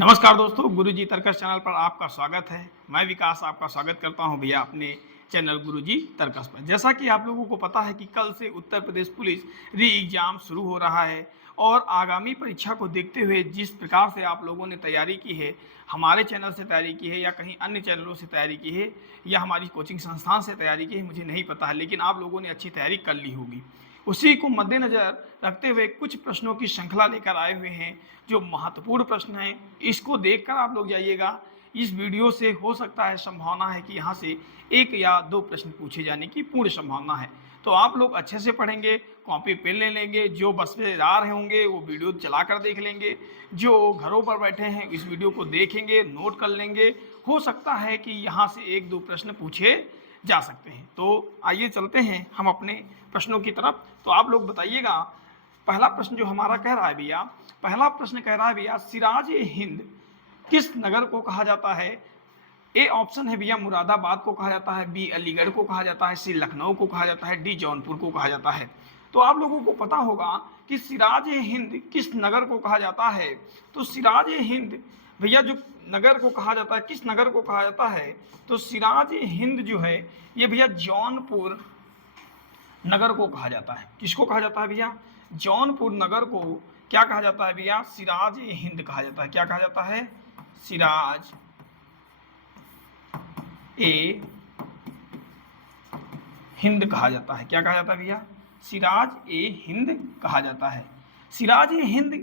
नमस्कार दोस्तों, गुरुजी तर्कस चैनल पर आपका स्वागत है। मैं विकास आपका स्वागत करता हूं भैया अपने चैनल गुरुजी तर्कस पर। जैसा कि आप लोगों को पता है कि कल से उत्तर प्रदेश पुलिस री एग्ज़ाम शुरू हो रहा है और आगामी परीक्षा को देखते हुए जिस प्रकार से आप लोगों ने तैयारी की है, हमारे चैनल से तैयारी की है या कहीं अन्य चैनलों से तैयारी की है या हमारी कोचिंग संस्थान से तैयारी की है, मुझे नहीं पता है, लेकिन आप लोगों ने अच्छी तैयारी कर ली होगी। उसी को मद्देनज़र रखते हुए कुछ प्रश्नों की श्रृंखला लेकर आए हुए हैं जो महत्वपूर्ण प्रश्न हैं। इसको देखकर आप लोग जाइएगा। इस वीडियो से हो सकता है, संभावना है कि यहाँ से 1 या 2 प्रश्न पूछे जाने की पूर्ण संभावना है। तो आप लोग अच्छे से पढ़ेंगे, कॉपी पेन ले लेंगे, जो बस में आ रहे होंगे वो वीडियो चला कर देख लेंगे, जो घरों पर बैठे हैं इस वीडियो को देखेंगे, नोट कर लेंगे। हो सकता है कि यहाँ से 1-2 प्रश्न पूछे जा सकते हैं। तो आइए चलते हैं हम अपने प्रश्नों की तरफ। तो आप लोग बताइएगा, पहला प्रश्न जो हमारा कह रहा है भैया, पहला प्रश्न कह रहा है भैया, सिराज ए हिंद किस नगर को कहा जाता है? ए ऑप्शन है भैया मुरादाबाद को कहा जाता है, बी अलीगढ़ को कहा जाता है, सी लखनऊ को कहा जाता है, डी जौनपुर को कहा जाता है। तो आप लोगों को पता होगा कि सिराज ए हिंद किस नगर को कहा जाता है। तो सिराज ए हिंद भैया जो नगर को कहा जाता है, किस नगर को कहा जाता है? तो सिराज ए हिंद जो है ये भैया जौनपुर नगर को कहा जाता है। किसको कहा जाता है भैया? जौनपुर नगर को क्या कहा जाता है भैया? सिराज ए हिंद कहा जाता है। क्या कहा जाता है? सिराज ए हिंद कहा जाता है। क्या कहा जाता है भैया? सिराज ए हिंद कहा जाता है। सिराज ए हिंद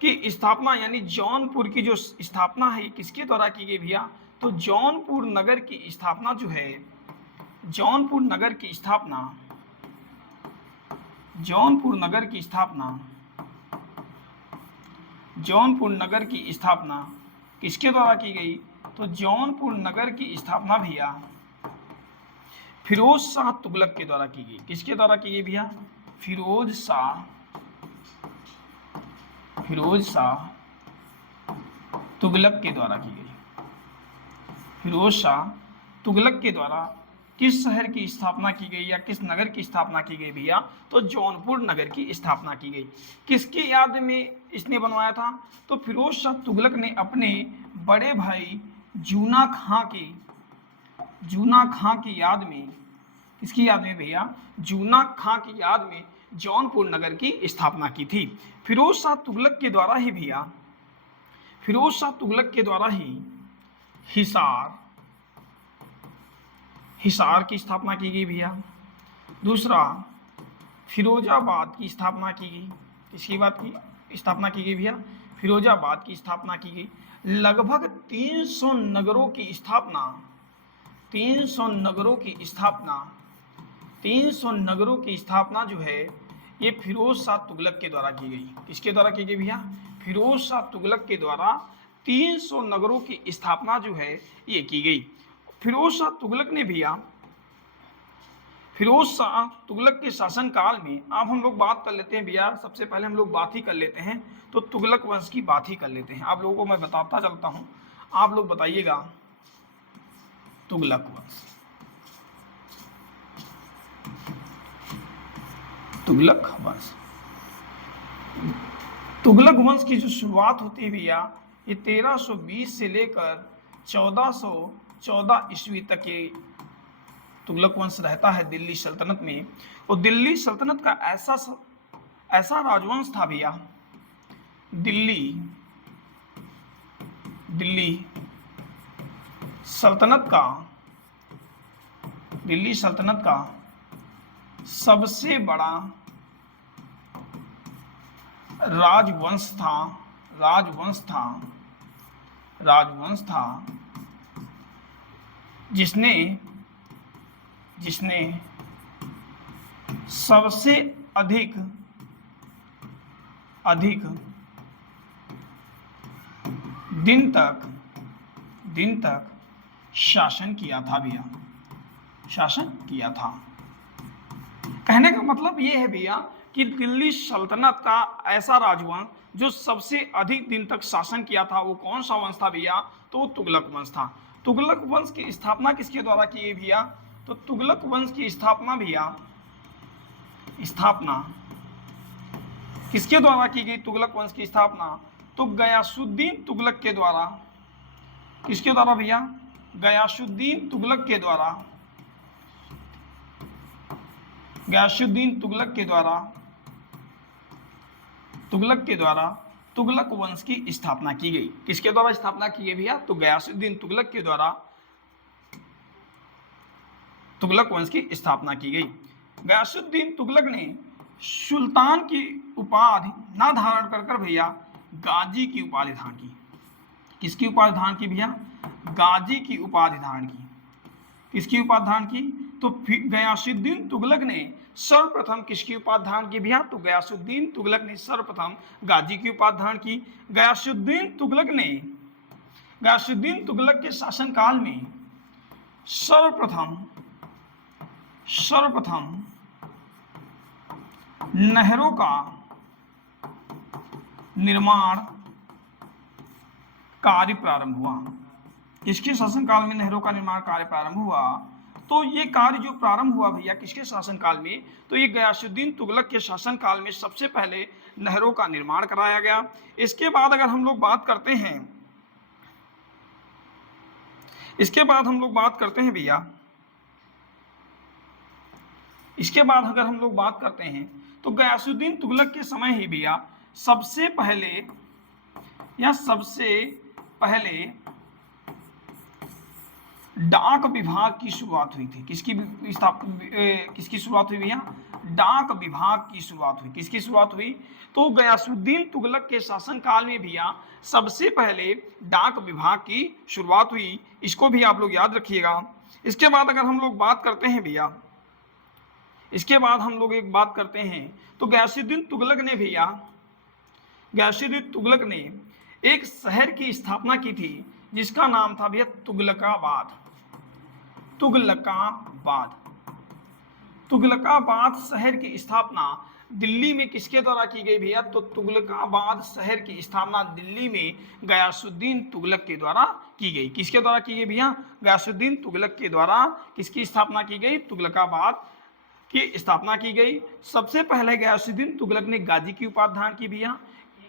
की स्थापना यानी जौनपुर की जो स्थापना है किसके द्वारा की गई भैया? तो जौनपुर नगर की स्थापना जो है, जौनपुर नगर की स्थापना, जौनपुर नगर की स्थापना, जौनपुर नगर की स्थापना किसके द्वारा की गई? तो जौनपुर नगर की स्थापना भैया फिरोज शाह तुगलक के द्वारा की गई। किसके द्वारा की गई भैया? फिरोज शाह तुगलक के द्वारा की गई। फिरोज शाह तुगलक के द्वारा किस शहर की स्थापना की गई या किस नगर की स्थापना की गई भैया? तो जौनपुर नगर की स्थापना की गई। किसकी याद में इसने बनवाया था? तो फिरोज शाह तुगलक ने अपने बड़े भाई जूना खां की याद में, किसकी याद में भैया? जूना खां की याद में जौनपुर नगर की स्थापना की थी। फिरोज शाह तुगलक के द्वारा ही भैया, फिरोज शाह तुगलक के द्वारा ही हिसार की स्थापना की गई भैया। दूसरा, फिरोजाबाद की स्थापना की गई। किसकी बात की स्थापना की गई भैया? फिरोजाबाद की स्थापना की गई। लगभग 300 नगरों की स्थापना, 300 नगरों की स्थापना, 300 नगरों की स्थापना जो है ये फिरोज शाह तुगलक के द्वारा की गई। किसके द्वारा की गई भैया? फिरोज शाह तुगलक के द्वारा 300 नगरों की स्थापना जो है ये की गई। फिरोज शाह तुगलक ने भैया, फिरोज शाह तुगलक के शासनकाल में, अब हम लोग बात कर लेते हैं भैया, सबसे पहले हम लोग बात ही कर लेते हैं तो तुगलक वंश की बात ही कर लेते हैं। आप लोगों को मैं बताता चलता हूँ, आप लोग बताइएगा। तुगलक वंश, तुगलक वंश, तुगलक वंश की जो शुरुआत होती है भैया ये 1320 से लेकर 1414 ईस्वी तक ये तुगलक वंश रहता है दिल्ली सल्तनत में। और दिल्ली सल्तनत का ऐसा राजवंश था भैया, दिल्ली सल्तनत का सबसे बड़ा राजवंश था जिसने सबसे अधिक दिन तक शासन किया था भैया, शासन किया था। कहने का मतलब ये है भैया कि दिल्ली सल्तनत का ऐसा राजवंश जो सबसे अधिक दिन तक शासन किया था वो कौन सा वंश था भैया? तो तुगलक वंश था। तुगलक वंश की स्थापना किसके द्वारा की गई भैया? तो तुगलक वंश की स्थापना भैया, स्थापना किसके द्वारा की गई? तुगलक वंश की स्थापना तो गयासुद्दीन तुगलक के द्वारा, किसके द्वारा भैया? गयासुद्दीन तुगलक के द्वारा, गयासुद्दीन तुगलक के द्वारा, तुगलक वंश की स्थापना की गई। किसके द्वारा स्थापना की गई भैया? तो गयासुद्दीन तुगलक के द्वारा तुगलक वंश की स्थापना की गई। गयासुद्दीन तुगलक ने सुल्तान की उपाधि ना धारण कर कर भैया गाजी की उपाधि धारण की। किसकी उपाधि धारण की भैया? गाजी की उपाधि धारण की। किसकी उपाधि धारण की? तो गयासुद्दीन तुगलक ने सर्वप्रथम किसकी उपाधि धारण की भैया? तो गयासुद्दीन तुगलक ने सर्वप्रथम गाजी की उपाधि धारण की। गयासुद्दीन तुगलक के शासनकाल में सर्वप्रथम नहरों का निर्माण कार्य प्रारंभ हुआ। किसके शासनकाल में नहरों का निर्माण कार्य प्रारंभ हुआ? तो ये कार्य जो प्रारंभ हुआ भैया किसके शासनकाल में? तो ये गयासुद्दीन तुगलक के शासनकाल में सबसे पहले नहरों का निर्माण कराया गया। इसके बाद अगर हम लोग बात करते हैं, भैया, इसके बाद अगर हम लोग बात करते हैं तो गयासुद्दीन तुगलक के समय ही भैया सबसे पहले डाक विभाग की शुरुआत हुई थी। किसकी शुरुआत हुई भैया? डाक विभाग की शुरुआत हुई। किसकी शुरुआत हुई? तो गयासुद्दीन तुगलक के शासनकाल में भैया सबसे पहले डाक विभाग की शुरुआत हुई। इसको भी आप लोग याद रखिएगा। इसके बाद अगर हम लोग बात करते हैं भैया, एक बात करते हैं तो गयासुद्दीन तुगलक ने एक शहर की स्थापना की थी जिसका नाम था भैया तुगलकाबाद शहर की स्थापना दिल्ली में किसके द्वारा की गई भैया? तो तुगलकाबाद शहर की स्थापना दिल्ली में गयासुद्दीन तुगलक के द्वारा की गई। किसके द्वारा की गई भैया? गयासुद्दीन तुगलक के द्वारा किसकी स्थापना की गई? तुगलकाबाद की स्थापना की गई। सबसे पहले गयासुद्दीन तुगलक ने गाजी की उपाधि धारण की भैया।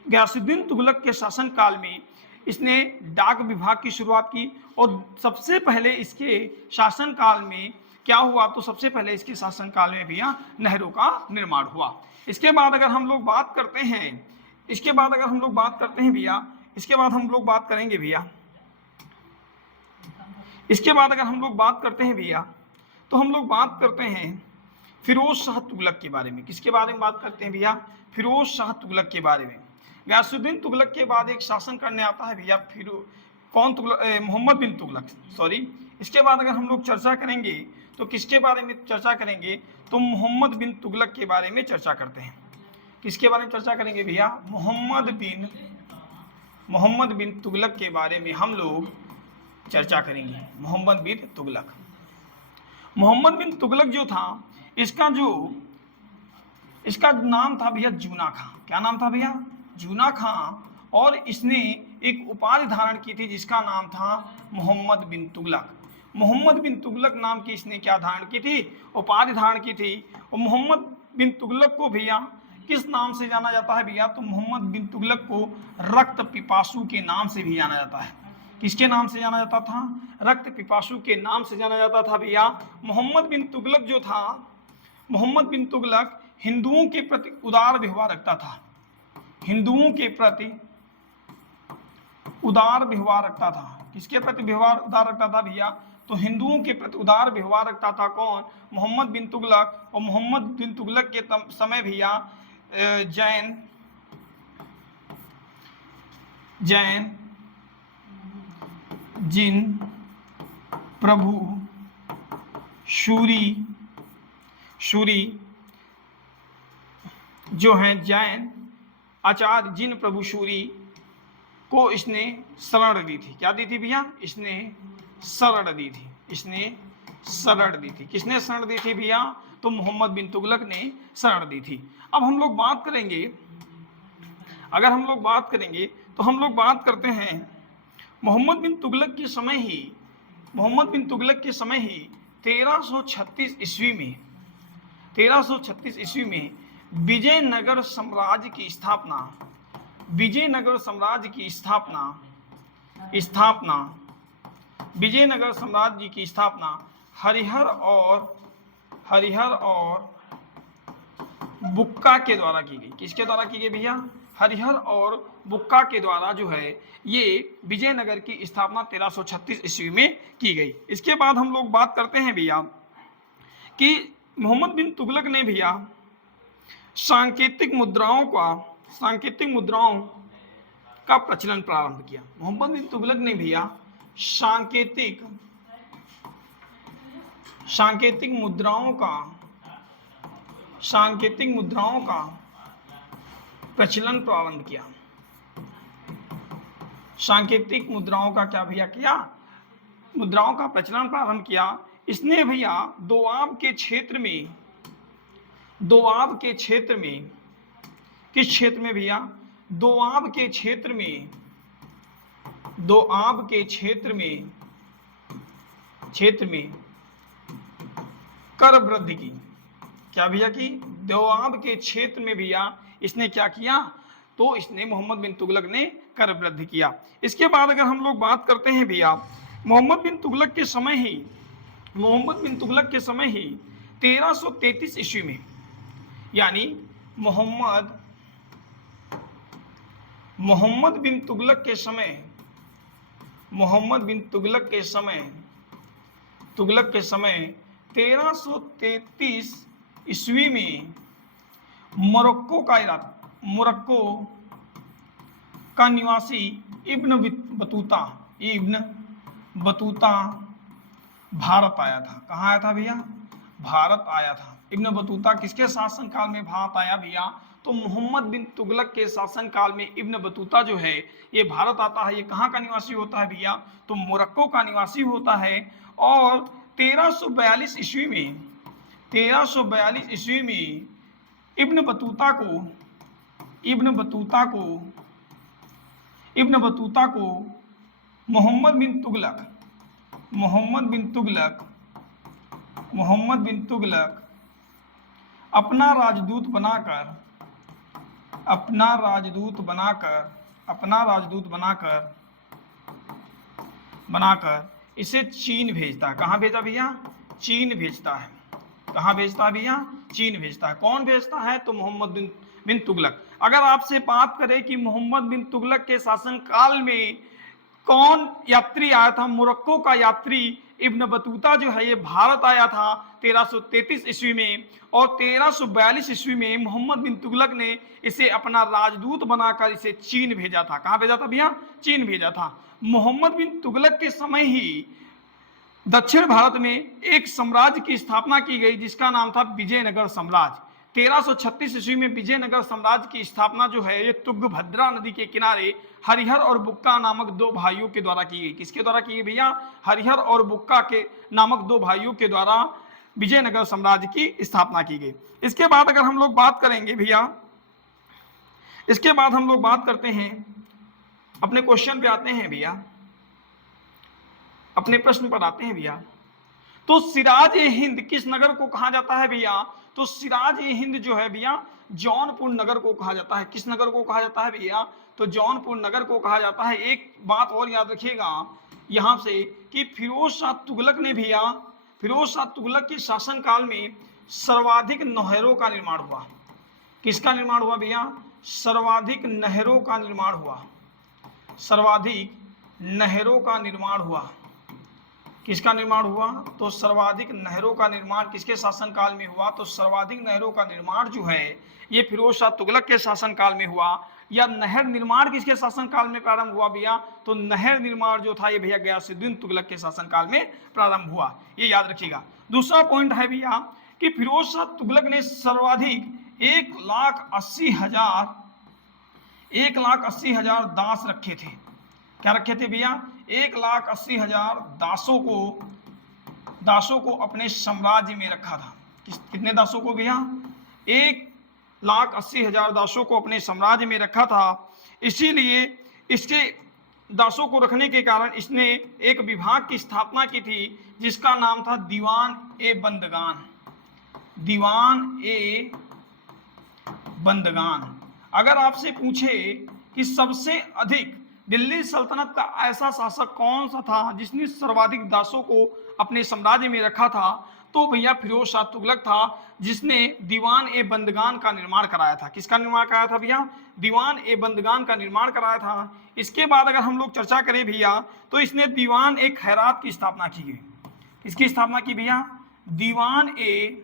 गयासुद्दीन तुगलक के शासनकाल में इसने डाक विभाग की शुरुआत की और सबसे पहले इसके शासनकाल में क्या हुआ? तो सबसे पहले इसके शासनकाल में भैया नहरों का निर्माण हुआ। इसके बाद अगर हम लोग बात करते हैं, भैया, इसके बाद हम लोग बात करेंगे भैया, इसके बाद अगर हम लोग बात करते हैं भैया तो हम लोग बात करते हैं फिरोज शाह तुगलक के बारे में। किसके बारे में बात करते हैं भैया? फिरोज शाह तुगलक के बारे में। गयासुद्दीन तुगलक के बाद एक शासन करने आता है भैया मोहम्मद बिन तुगलक, सॉरी। इसके बाद अगर हम लोग चर्चा करेंगे तो किसके बारे में चर्चा करेंगे? तो मोहम्मद बिन तुगलक के बारे में चर्चा करते हैं। किसके बारे में चर्चा करेंगे भैया? मोहम्मद बिन तुगलक के बारे में हम लोग चर्चा करेंगे। मोहम्मद बिन तुगलक जो था, इसका नाम था भैया जूना खां। क्या नाम था भैया? जूना खां। और इसने एक उपाधि धारण की थी जिसका नाम था मोहम्मद बिन तुगलक। मोहम्मद बिन तुगलक नाम की इसने क्या धारण की थी? उपाधि धारण की थी। और मोहम्मद बिन तुगलक को भैया किस नाम से जाना जाता है भैया? तो मोहम्मद बिन तुगलक को रक्त पिपासु के नाम से भी जाना जाता है। किसके नाम से जाना जाता था? रक्त पिपासु के नाम से जाना जाता था भैया। मोहम्मद बिन तुगलक जो था, मोहम्मद बिन तुगलक हिंदुओं के प्रति उदार व्यवहार रखता था। हिंदुओं के प्रति उदार व्यवहार रखता था। किसके प्रति व्यवहार उदार रखता था भैया? तो हिंदुओं के प्रति उदार व्यवहार रखता था। कौन? मोहम्मद बिन तुगलक। और मोहम्मद बिन तुगलक के समय भैया जैन, जिन, प्रभु, शूरी जो हैं जैन आचार्य जिन प्रभु शूरी को इसने शरण दी थी। क्या दी थी भैया? इसने शरण दी थी। किसने शरण दी थी भैया? तो मोहम्मद बिन तुगलक ने शरण दी थी। अब हम लोग बात करेंगे, अगर हम लोग बात करेंगे तो हम लोग बात करते हैं मोहम्मद बिन तुगलक के समय ही 1336 ईस्वी में विजयनगर साम्राज्य की स्थापना विजयनगर साम्राज्य की स्थापना विजयनगर साम्राज्य की स्थापना हरिहर और बुक्का के द्वारा की गई। किसके द्वारा की गई भैया? हरिहर और बुक्का के द्वारा जो है ये विजयनगर की स्थापना 1336 ईस्वी में की गई। इसके बाद हम लोग बात करते हैं भैया कि मोहम्मद बिन तुगलक ने भैया सांकेतिक मुद्राओं का प्रचलन प्रारंभ किया। मोहम्मद बिन तुगलक ने भैया सांकेतिक मुद्राओं का प्रचलन प्रारंभ किया। सांकेतिक मुद्राओं का क्या भैया किया? मुद्राओं का प्रचलन प्रारंभ किया। इसने भैया दोआब के क्षेत्र में किस क्षेत्र में भैया? दोआब के क्षेत्र में कर वृद्धि की। क्या भैया की? दोआब के क्षेत्र में भैया इसने क्या किया? तो इसने मोहम्मद बिन तुगलक ने कर वृद्धि किया। इसके बाद अगर हम लोग बात करते हैं भैया मोहम्मद बिन तुगलक के समय ही 1333 ईस्वी में, यानी मोहम्मद बिन तुगलक के समय 1333 ईस्वी में मोरक्को का निवासी इब्न बतूता भारत आया था। कहाँ आया था भैया? भारत आया था। इब्न बतूता किसके शासन काल में भारत आया भैया? तो मोहम्मद बिन तुगलक के शासन काल में इब्न बतूता जो है ये भारत आता है। ये कहाँ का निवासी होता है भैया? तो मोरक्को का निवासी होता है। और 1342 ईस्वी में इब्न बतूता को मोहम्मद बिन तुगलक अपना राजदूत बनाकर इसे चीन भेजता है। कहाँ भेजा भैया? चीन भेजता है। कहाँ भेजता है भैया? चीन भेजता है। कौन भेजता है? तो मोहम्मद बिन तुगलक। अगर आपसे बात करें कि मोहम्मद बिन तुगलक के शासन काल में कौन यात्री आया था? मोरक्को का यात्री इब्न बतूता जो है ये भारत आया था 1333 ईस्वी में। और 1342 ईस्वी में मोहम्मद बिन तुगलक ने इसे अपना राजदूत बनाकर इसे चीन भेजा था। कहाँ भेजा था भैया? चीन भेजा था। मोहम्मद बिन तुगलक के समय ही दक्षिण भारत में एक साम्राज्य की स्थापना की गई जिसका नाम था विजयनगर साम्राज्य। 1336 ईस्वी में विजयनगर साम्राज्य की स्थापना जो है ये तुंगभद्रा नदी के किनारे हरिहर और बुक्का नामक दो भाइयों के द्वारा की गई। किसके द्वारा की गई भैया? हरिहर और बुक्का के नामक दो भाइयों के द्वारा विजयनगर साम्राज्य की स्थापना की गई। इसके बाद अगर हम लोग बात करेंगे भैया, इसके बाद हम लोग बात करते हैं, अपने क्वेश्चन पे आते हैं भैया, अपने प्रश्न पर आते हैं भैया। तो सिराज ए हिंद किस नगर को कहा जाता है भैया? तो सिराज ए हिंद जो है भैया जौनपुर नगर को कहा जाता है। किस नगर को कहा जाता है भैया? तो जौनपुर नगर को कहा जाता है। एक बात और याद रखिएगा यहाँ से कि फिरोज शाह तुगलक ने भैया, फिरोज शाह तुगलक के शासन काल में सर्वाधिक नहरों का निर्माण हुआ। किसका निर्माण हुआ भैया? सर्वाधिक नहरों का निर्माण हुआ। सर्वाधिक नहरों का निर्माण हुआ। किसका निर्माण हुआ? तो सर्वाधिक नहरों का निर्माण किसके शासन काल में हुआ? तो सर्वाधिक नहरों का निर्माण जो है ये फिरोज शाह तुगलक के शासन काल में हुआ। या नहर निर्माण किसके शासन काल में प्रारंभ हुआ भैया? तो नहर निर्माण जो था ये भैया गयासुद्दीन तुगलक के शासन काल में प्रारंभ हुआ। ये याद रखिएगा। दूसरा पॉइंट है भैया कि फिरोज शाह तुगलक ने सर्वाधिक 1,80,000 दास रखे थे। क्या रखे थे भैया? 1,80,000 दासों को अपने साम्राज्य में रखा था। कितने दासों को भैया? 1,80,000 दासों को अपने साम्राज्य में रखा था। इसीलिए इसके दासों को रखने के कारण इसने एक विभाग की स्थापना की थी जिसका नाम था दीवान ए बंदगान। अगर आपसे पूछे कि सबसे अधिक दिल्ली सल्तनत का ऐसा शासक कौन सा था जिसने सर्वाधिक दासों को अपने साम्राज्य में रखा था, तो भैया फिरोज शाह तुगलक था, जिसने दीवान ए बंदगान का निर्माण कराया था। किसका निर्माण कराया था भैया? दीवान ए बंदगान का निर्माण कराया था। इसके बाद अगर हम लोग चर्चा करें भैया, तो इसने दीवान ए खैरात की स्थापना की गई। किसकी स्थापना की भैया? दीवान ए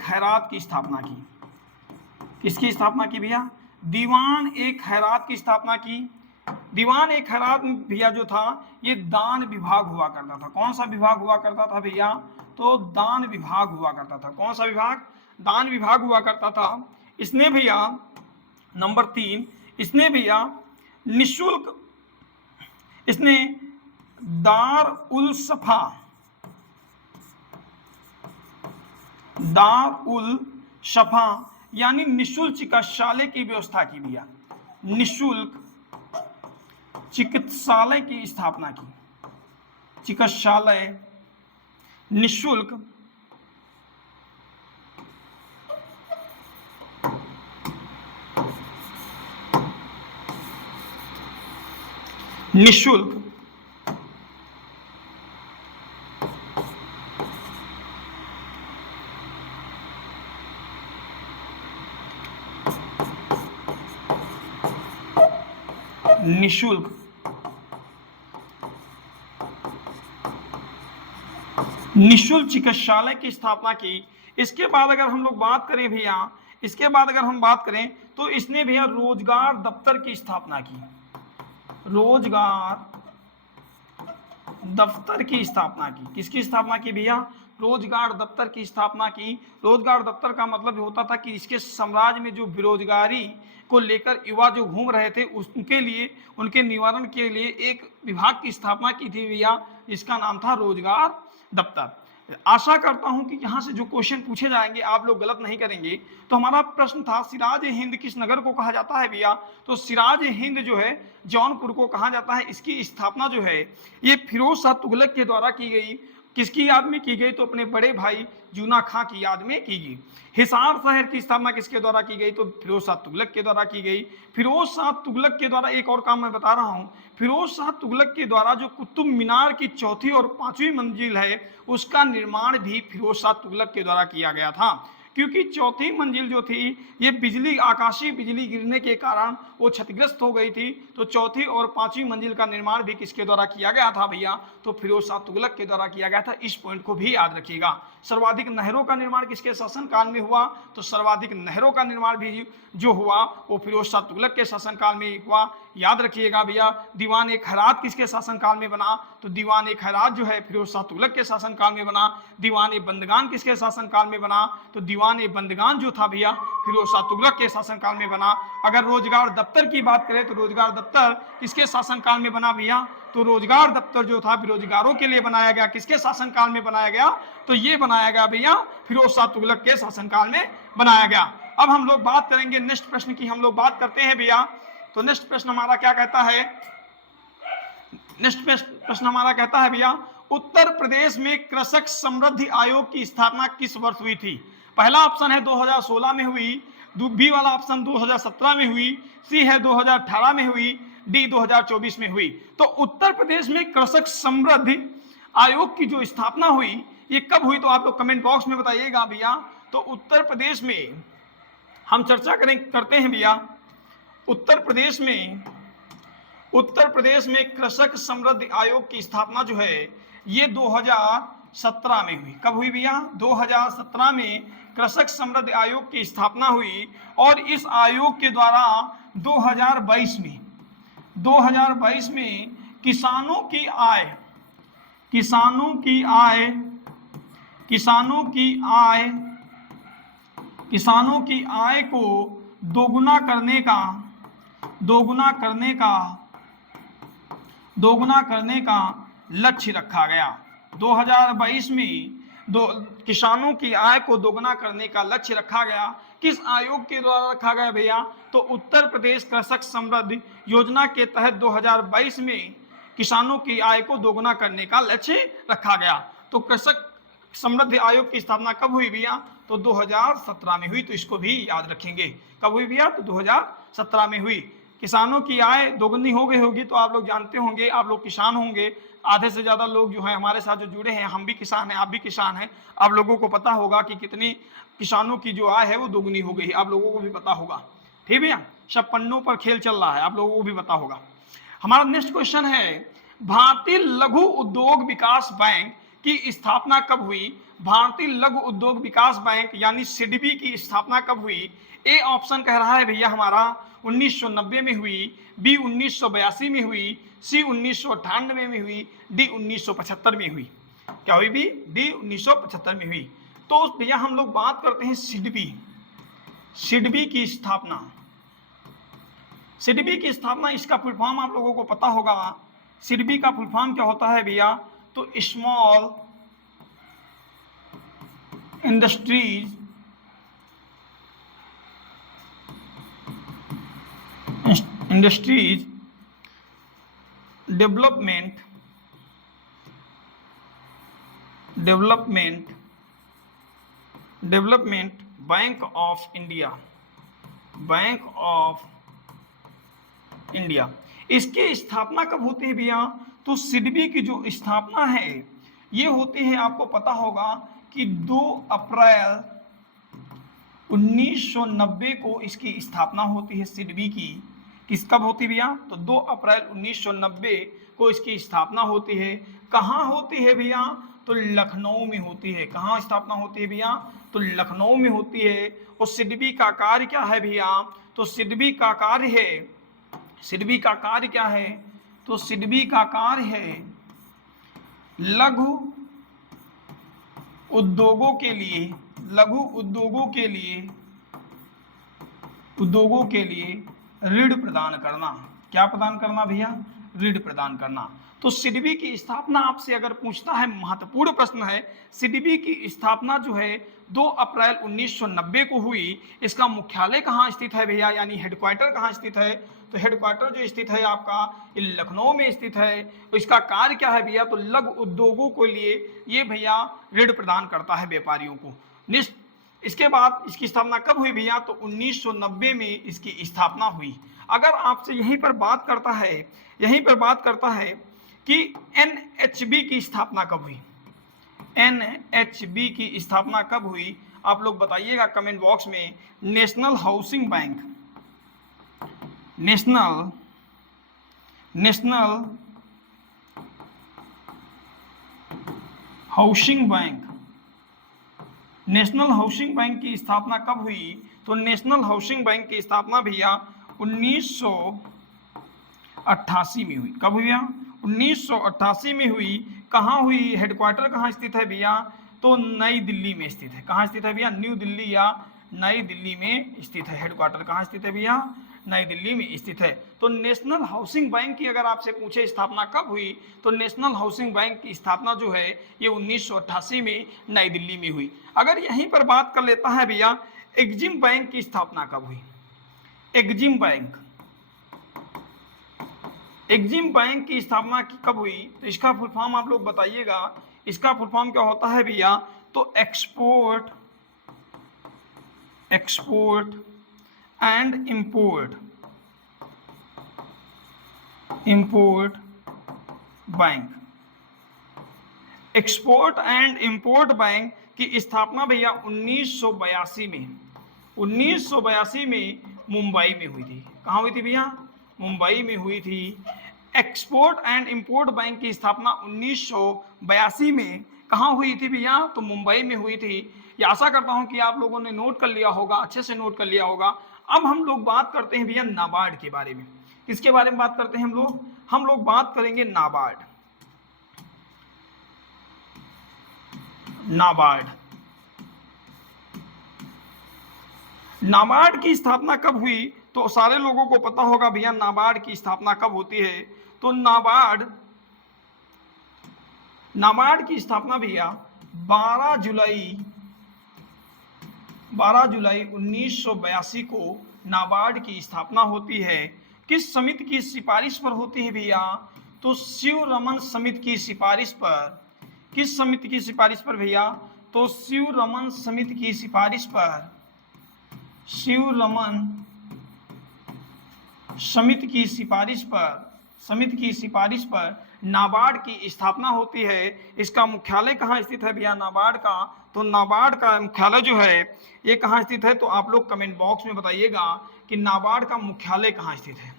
खैरात की स्थापना की। किसकी स्थापना की भैया? दीवान ए खैरात की स्थापना की। दीवान ए खैरात भैया जो था, ये दान विभाग हुआ करता था। कौन सा विभाग हुआ करता था भैया? तो दान विभाग हुआ करता था। कौन सा विभाग? दान विभाग हुआ करता था। इसने भैया नंबर 3, इसने भैया निशुल्क, इसने दार उल सफा यानी निशुल्क चिकित्सालय की व्यवस्था की भैया। निशुल्क चिकित्सालय की स्थापना की। चिकित्सालय निशुल्क निशुल्क चिकित्सालय की स्थापना की। इसके बाद अगर हम लोग बात करें भैया, इसके बाद अगर हम बात करें तो इसने भैया रोजगार दफ्तर की स्थापना की। रोजगार दफ्तर की स्थापना की। किसकी स्थापना की भैया? रोजगार दफ्तर की स्थापना की। रोजगार दफ्तर का मतलब होता था कि इसके साम्राज्य में जो बेरोजगारी को लेकर युवा जो घूम रहे थे, उनके लिए, उनके निवारण के लिए एक विभाग की स्थापना की थी भैया, जिसका नाम था रोजगार दफ्तर। आशा करता हूं कि यहां से जो क्वेश्चन पूछे जाएंगे आप लोग गलत नहीं करेंगे। तो हमारा प्रश्न था सिराज हिंद किस नगर को कहा जाता है भैया? तो सिराज हिंद जो है जौनपुर को कहा जाता है। इसकी स्थापना जो है ये फिरोज शाह तुगलक के द्वारा की गई। किसकी याद में की गई? तो अपने बड़े भाई जूना खां की याद में की गई। हिसार शहर की स्थापना किसके द्वारा की गई? तो फिरोज शाह तुगलक के द्वारा की गई। फिरोज शाह तुगलक के द्वारा एक और काम मैं बता रहा हूं, फिरोज शाह तुगलक के द्वारा जो कुतुब मीनार की चौथी और पांचवी मंजिल है, उसका निर्माण भी फिरोज शाह तुगलक के द्वारा किया गया था। क्योंकि चौथी मंजिल जो थी ये बिजली, आकाशीय बिजली गिरने के कारण वो क्षतिग्रस्त हो गई थी। तो चौथी और पांचवी मंजिल का निर्माण भी किसके द्वारा किया गया था भैया? तो फिरोज शाह तुगलक के द्वारा किया गया था। इस पॉइंट को भी याद रखिएगा। सर्वाधिक नहरों का निर्माण किसके शासनकाल में हुआ? तो सर्वाधिक नहरों का निर्माण भी जो हुआ वो फिरोज शाह तुगलक के शासनकाल में हुआ। याद रखिएगा भैया। दीवान ए खैरात किसके शासनकाल में बना? तो दीवान ए खैरात जो है फिरोज शाह तुगलक के शासनकाल में बना। दीवान ए बंदगान किसके शासनकाल में बना? तो दीवान ए बंदगान जो था भैया फिरोज शाह तुगलक के शासनकाल में बना। अगर रोजगार दफ्तर की बात करें तो रोजगार दफ्तर किसके शासनकाल में बना भैया? तो रोजगार दफ्तर जो था बेरोजगारों के लिए बनाया गया। किसके शासनकाल में बनाया गया? तो ये बनाया गया भैया फिरोज शाह तुगलक के शासनकाल में बनाया गया। अब हम लोग बात करेंगे नेक्स्ट प्रश्न की। हम लोग बात करते हैं भैया, तो नेक्स्ट प्रश्न हमारा क्या कहता है? नेक्स्ट प्रश्न हमारा कहता है भैया, उत्तर प्रदेश में कृषक समृद्धि आयोग की स्थापना किस वर्ष हुई थी? पहला ऑप्शन है 2016 में हुई, बी वाला ऑप्शन 2017 में हुई, सी है 2018 में हुई, डी 2024 में हुई। तो उत्तर प्रदेश में कृषक समृद्धि आयोग की जो स्थापना हुई ये कब हुई? तो आप लोग कमेंट बॉक्स में बताइएगा भैया। तो उत्तर प्रदेश में हम चर्चा करते हैं भैया। उत्तर प्रदेश में कृषक समृद्धि आयोग की स्थापना जो है ये 2017 में हुई। कब हुई भैया? 2017 में कृषक समृद्धि आयोग की स्थापना हुई। और इस आयोग के द्वारा 2022 में किसानों की आय को दोगुना करने का लक्ष्य रखा गया। 2022 में किसानों की आय को दोगुना करने का लक्ष्य रखा गया। किस आयोग के द्वारा रखा गया भैया? तो उत्तर प्रदेश कृषक समृद्धि योजना के तहत 2022 में किसानों की आय को दोगुना करने का लक्ष्य रखा गया। तो कृषक समृद्धि आयोग की स्थापना कब हुई भैया? तो 2017 में हुई, तो इसको भी याद रखेंगे। कब हुई भैया? तो 2017 में हुई। किसानों की आय दोगुनी हो गई होगी, तो आप लोग जानते होंगे, आप लोग किसान होंगे, आधे से ज़्यादा लोग जो हैं हमारे साथ जो जुड़े हैं, हम भी किसान हैं, आप भी किसान हैं, आप लोगों को पता होगा कि कितनी किसानों की जो आय है वो दोगुनी हो गई, आप लोगों को भी पता होगा। ठीक भैया, सब पन्नों पर खेल चल रहा है, आप लोगों को भी पता होगा। हमारा नेक्स्ट क्वेश्चन है, भारतीय लघु उद्योग विकास बैंक की स्थापना कब हुई? भारतीय लघु उद्योग विकास बैंक यानी सिडबी की स्थापना कब हुई? ए ऑप्शन कह रहा है भैया हमारा 1990 में हुई, बी 1982 में हुई, सी 1998 में हुई, डी 1975 में हुई। क्या हुई भी? डी 1975 में हुई। तो भैया हम लोग बात करते हैं सिडबी, सिडबी की स्थापना। सिडबी की स्थापना, इसका फुल फॉर्म आप लोगों को पता होगा। सिडबी का फुल फॉर्म क्या होता है भैया? तो small industries development bank of India, bank of India. इसकी स्थापना कब होती है भैया? तो सिडबी की जो स्थापना है ये होती है, आपको पता होगा कि 2 अप्रैल 1990 को इसकी स्थापना होती है सिडबी की। किस कब होती है भैया? तो 2 अप्रैल 1990 को इसकी स्थापना होती है। कहाँ होती है भैया? तो लखनऊ में होती है। कहाँ स्थापना होती है भैया? तो लखनऊ में होती है। और सिडबी का कार्य क्या है भैया? तो सिडबी का कार्य है, सिडबी का कार्य क्या है? तो सिडबी का कार्य है लघु उद्योगों के लिए, लघु उद्योगों के लिए ऋण प्रदान करना। क्या प्रदान करना भैया? ऋण प्रदान करना। तो सिडबी की स्थापना आपसे अगर पूछता है, महत्वपूर्ण प्रश्न है, सिडबी की स्थापना जो है 2 अप्रैल 1990 को हुई। इसका मुख्यालय कहाँ स्थित है भैया, यानी हेडक्वार्टर कहाँ स्थित है? तो हेडक्वार्टर जो स्थित है आपका ये लखनऊ में स्थित है। तो इसका कार्य क्या है भैया? तो लघु उद्योगों के लिए ये भैया ऋण प्रदान करता है व्यापारियों को। इसके बाद इसकी स्थापना कब हुई भैया? तो 1990 में इसकी स्थापना हुई। अगर आपसे यहीं पर बात करता है कि एनएचबी की स्थापना कब हुई, एनएचबी की स्थापना कब हुई, आप लोग बताइएगा कमेंट बॉक्स में। National housing bank, national housing bank, national housing bank की स्थापना कब हुई? तो नेशनल हाउसिंग बैंक की स्थापना भैया 1988 में हुई। कब हुई भैया? 1988 में हुई। कहाँ हुई? हेडक्वार्टर कहाँ स्थित है भैया? तो नई दिल्ली में स्थित है। कहाँ स्थित है भैया? न्यू दिल्ली या नई दिल्ली में स्थित है। हेडक्वार्टर कहाँ स्थित है भैया? नई दिल्ली में स्थित है। तो नेशनल हाउसिंग बैंक की अगर आपसे पूछे स्थापना कब हुई, तो नेशनल हाउसिंग बैंक की स्थापना जो है ये 1988 में नई दिल्ली में हुई। अगर यहीं पर बात कर लेता है भैया, एग्जिम बैंक की स्थापना कब हुई? एग्जिम बैंक, एग्जिम बैंक की स्थापना कब हुई? तो इसका फुल फॉर्म आप लोग बताइएगा। इसका फुल फॉर्म क्या होता है भैया? तो export and import bank. Export and import bank की स्थापना भैया 1982 में मुंबई में हुई थी। कहाँ हुई थी भैया? मुंबई में हुई थी। एक्सपोर्ट एंड इंपोर्ट बैंक की स्थापना 1982 में कहाँ हुई थी भैया? तो मुंबई में हुई थी। ये आशा करता हूं कि आप लोगों ने नोट कर लिया होगा, अच्छे से नोट कर लिया होगा। अब हम लोग बात करते हैं भैया नाबार्ड के बारे में। किसके बारे में बात करते हैं हम लोग? हम लोग बात करेंगे नाबार्ड। नाबार्ड की स्थापना कब हुई? तो सारे लोगों को पता होगा भैया नाबार्ड की स्थापना कब होती है। तो नाबार्ड की स्थापना भैया 12 जुलाई 1982 को नाबार्ड की स्थापना होती है। किस समिति की सिफारिश पर होती है भैया? तो शिव रमन समिति की सिफारिश पर। किस समिति की सिफारिश पर भैया? तो शिवरमन समिति की सिफारिश पर, शिवरमन समिति की सिफारिश पर नाबार्ड की स्थापना होती है। इसका मुख्यालय कहाँ स्थित है भैया नाबार्ड का? तो नाबार्ड का मुख्यालय जो है ये कहाँ स्थित है? तो आप लोग कमेंट बॉक्स में बताइएगा कि नाबार्ड का मुख्यालय कहाँ स्थित है।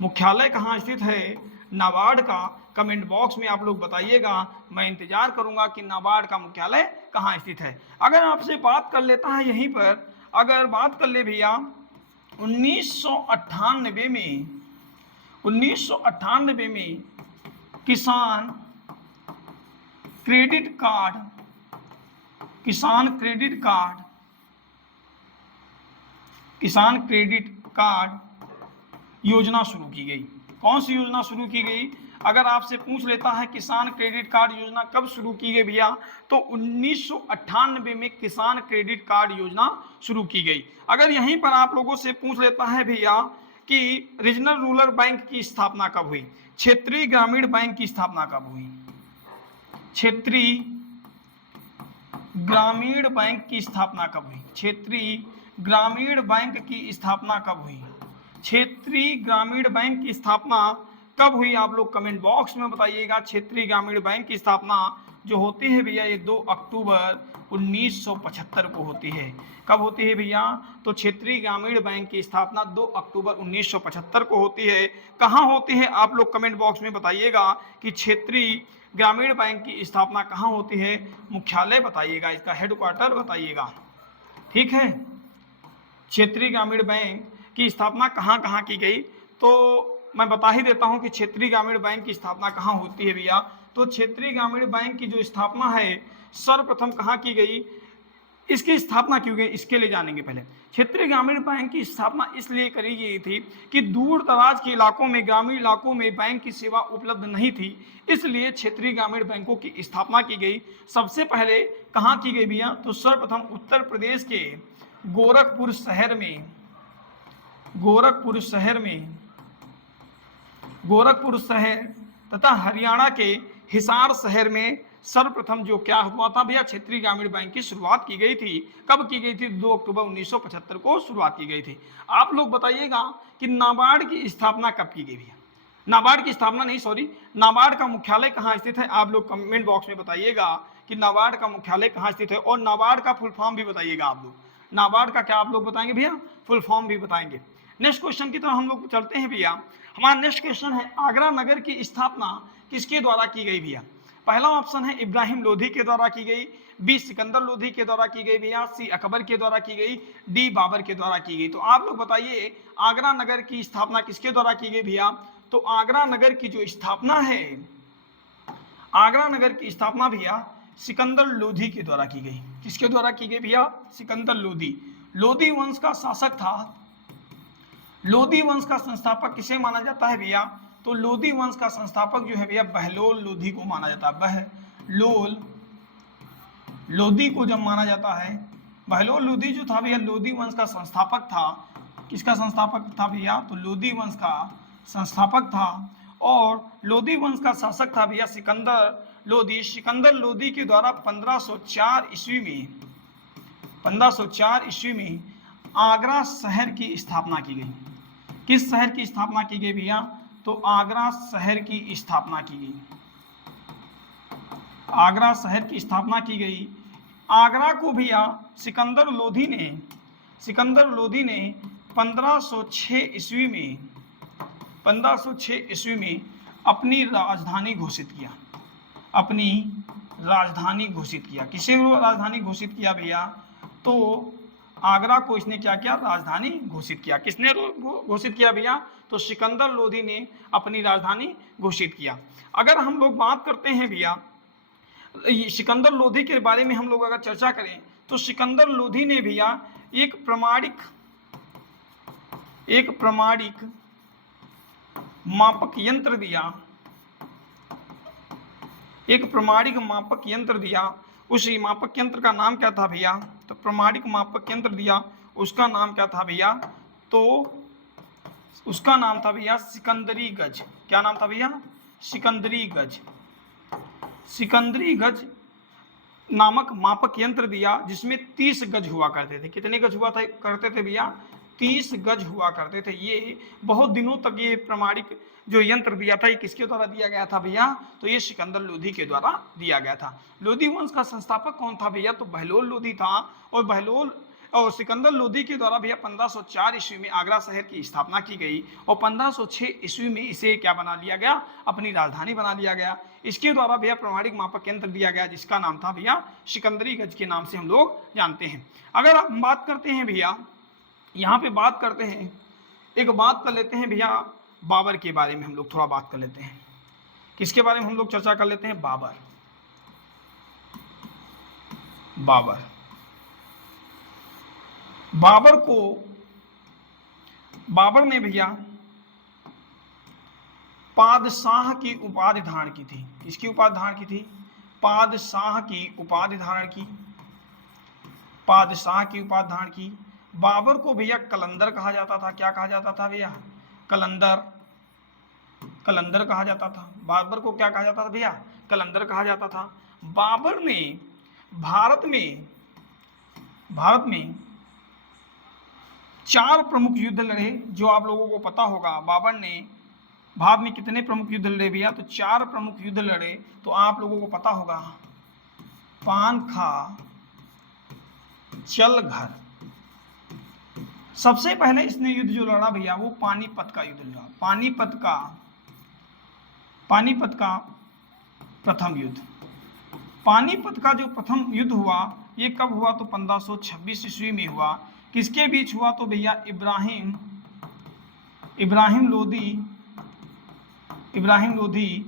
मुख्यालय कहाँ स्थित है नाबार्ड का? कमेंट बॉक्स में आप लोग बताइएगा। मैं इंतजार करूंगा कि नाबार्ड का मुख्यालय कहाँ स्थित है। अगर आपसे बात कर लेता है यहीं पर, अगर बात कर ले भैया 1998 में किसान क्रेडिट कार्ड योजना शुरू की गई। कौन सी योजना शुरू की गई? अगर आपसे पूछ लेता है किसान क्रेडिट कार्ड योजना कब शुरू की गई भैया, तो 1998 में किसान क्रेडिट कार्ड योजना शुरू की गई। अगर यहीं पर आप लोगों से पूछ लेता है भैया कि रीजनल रूरल बैंक की स्थापना कब हुई, क्षेत्रीय ग्रामीण बैंक की स्थापना कब हुई, क्षेत्रीय ग्रामीण बैंक की स्थापना कब हुई, क्षेत्रीय ग्रामीण बैंक की स्थापना कब हुई, क्षेत्रीय ग्रामीण बैंक की स्थापना कब हुई? आप लोग कमेंट बॉक्स में बताइएगा। क्षेत्रीय ग्रामीण बैंक की स्थापना जो होती है भैया ये 2 अक्टूबर 1975 को होती है। कब होती है भैया? तो क्षेत्रीय ग्रामीण बैंक की स्थापना 2 अक्टूबर 1975 को होती है। कहाँ होती है? आप लोग कमेंट बॉक्स में बताइएगा कि क्षेत्रीय ग्रामीण बैंक की स्थापना कहाँ होती है। मुख्यालय बताइएगा, इसका हेडक्वार्टर बताइएगा, ठीक है। क्षेत्रीय ग्रामीण बैंक की स्थापना कहाँ कहाँ की गई, तो मैं बता ही देता हूं कि क्षेत्रीय ग्रामीण बैंक की स्थापना कहाँ होती है भैया। तो क्षेत्रीय ग्रामीण बैंक की जो स्थापना है सर्वप्रथम कहाँ की गई, इसकी स्थापना क्यों गई इसके लिए जानेंगे। पहले क्षेत्रीय ग्रामीण बैंक की स्थापना इसलिए करी गई थी कि दूर दराज के इलाकों में, ग्रामीण इलाकों में बैंक की सेवा उपलब्ध नहीं थी, इसलिए क्षेत्रीय ग्रामीण बैंकों की स्थापना की गई। सबसे पहले कहाँ की गई भैया? तो सर्वप्रथम उत्तर प्रदेश के गोरखपुर शहर तथा हरियाणा के हिसार शहर में सर्वप्रथम जो क्या हुआ था भैया, क्षेत्रीय ग्रामीण बैंक की शुरुआत की गई थी। कब की गई थी? 2 अक्टूबर 1975 को शुरुआत की गई थी। आप लोग बताइएगा कि नाबार्ड की स्थापना कब की गई भैया? नाबार्ड की स्थापना नहीं, सॉरी, नाबार्ड का मुख्यालय कहाँ स्थित है? आप लोग कमेंट बॉक्स में बताइएगा कि नाबार्ड का मुख्यालय कहाँ स्थित है, और नाबार्ड का फुल फॉर्म भी बताइएगा। आप लोग नाबार्ड का क्या आप लोग बताएंगे भैया? फुल फॉर्म भी बताएंगे। नेक्स्ट क्वेश्चन की तरफ हम लोग चलते हैं भैया। हमारा नेक्स्ट क्वेश्चन है, आगरा नगर की स्थापना किसके द्वारा की गई भैया? पहला ऑप्शन है इब्राहिम लोधी के द्वारा की गई, बी सिकंदर लोधी के द्वारा की गई भैया, सी अकबर के द्वारा की गई, डी बाबर के द्वारा की गई। तो आप लोग बताइए आगरा नगर की स्थापना किसके द्वारा की गई भैया? तो आगरा नगर की जो स्थापना है, आगरा नगर की स्थापना भैया सिकंदर लोधी के द्वारा की गई। किसके द्वारा की गई भैया? सिकंदर लोधी। लोधी वंश का शासक था। लोधी वंश का संस्थापक किसे माना जाता है भैया? तो लोधी वंश का संस्थापक जो है भैया बहलोल लोधी को माना जाता है। बहलोल लोधी को जब माना जाता है, बहलोल लोधी जो था भैया लोधी वंश का संस्थापक था। किसका संस्थापक था भैया? तो लोधी वंश का संस्थापक था। और लोधी वंश का शासक था भैया सिकंदर लोधी। सिकंदर लोधी के द्वारा 1504 ईस्वी में आगरा शहर की स्थापना की गई। किस शहर की स्थापना की गई भैया? तो आगरा शहर की स्थापना की गई। आगरा शहर की स्थापना की गई। आगरा को भैया सिकंदर लोधी ने 1506 ईस्वी में अपनी राजधानी घोषित किया। किसे राजधानी घोषित किया भैया? तो आगरा को इसने क्या किया? राजधानी घोषित किया। किसने घोषित किया भैया? तो सिकंदर लोधी ने अपनी राजधानी घोषित किया। अगर हम लोग बात करते हैं भैया सिकंदर लोधी के बारे में, हम लोग अगर चर्चा करें तो सिकंदर लोधी ने भैया एक प्रमाणिक मापक यंत्र दिया। उस मापक यंत्र का नाम क्या था भैया? तो प्रमाणिक मापक यंत्र दिया, उसका नाम क्या था भैया? तो उसका नाम था भैया सिकंदरी गज। क्या नाम था भैया? सिकंदरी गज। नामक मापक यंत्र दिया जिसमें 30 गज हुआ करते थे। कितने गज हुआ था करते थे भैया? 30 गज हुआ करते थे। ये बहुत दिनों तक ये प्रमाणिक जो यंत्र दिया था ये किसके द्वारा दिया गया था भैया? तो ये सिकंदर लोधी के द्वारा दिया गया था। लोधी वंश का संस्थापक कौन था भैया? तो बहलोल लोधी था। और बहलोल और सिकंदर लोधी के द्वारा भैया 1504 ईस्वी में आगरा शहर की स्थापना की गई और 1506 ईस्वी में इसे क्या बना लिया गया? अपनी राजधानी बना लिया गया। इसके द्वारा भैया प्रमाणिक मापक यंत्र दिया गया जिसका नाम था भैया सिकंदरी गज के नाम से हम लोग जानते हैं। अगर हम बात करते हैं भैया, यहाँ पे बात करते हैं, एक बात कर लेते हैं भैया बाबर के बारे में हम लोग थोड़ा बात कर लेते हैं। किसके बारे में हम लोग चर्चा कर लेते हैं? बाबर। बाबर बाबर ने भैया पादशाह की उपाधि धारण की थी। किसकी उपाधि धारण की थी? पादशाह की उपाधि धारण की। पादशाह की उपाधि धारण की। बाबर को भैया कलंदर कहा जाता था। क्या कहा जाता था भैया? कलंदर। कलंदर कहा जाता था। बाबर को क्या कहा जाता था भैया? कलंदर कहा जाता था। बाबर ने भारत में 4 प्रमुख युद्ध लड़े जो आप लोगों को पता होगा। बाबर ने भारत में कितने प्रमुख युद्ध लड़े भैया? तो 4 प्रमुख युद्ध लड़े तो आप लोगों को पता होगा। पानखा, चलघर। सबसे पहले इसने युद्ध जो लड़ा भैया वो पानीपत का युद्ध लड़ा। पानीपत का प्रथम युद्ध। पानीपत का जो प्रथम युद्ध हुआ ये कब हुआ? तो 1526 ईस्वी में हुआ। किसके बीच हुआ? तो भैया इब्राहिम लोधी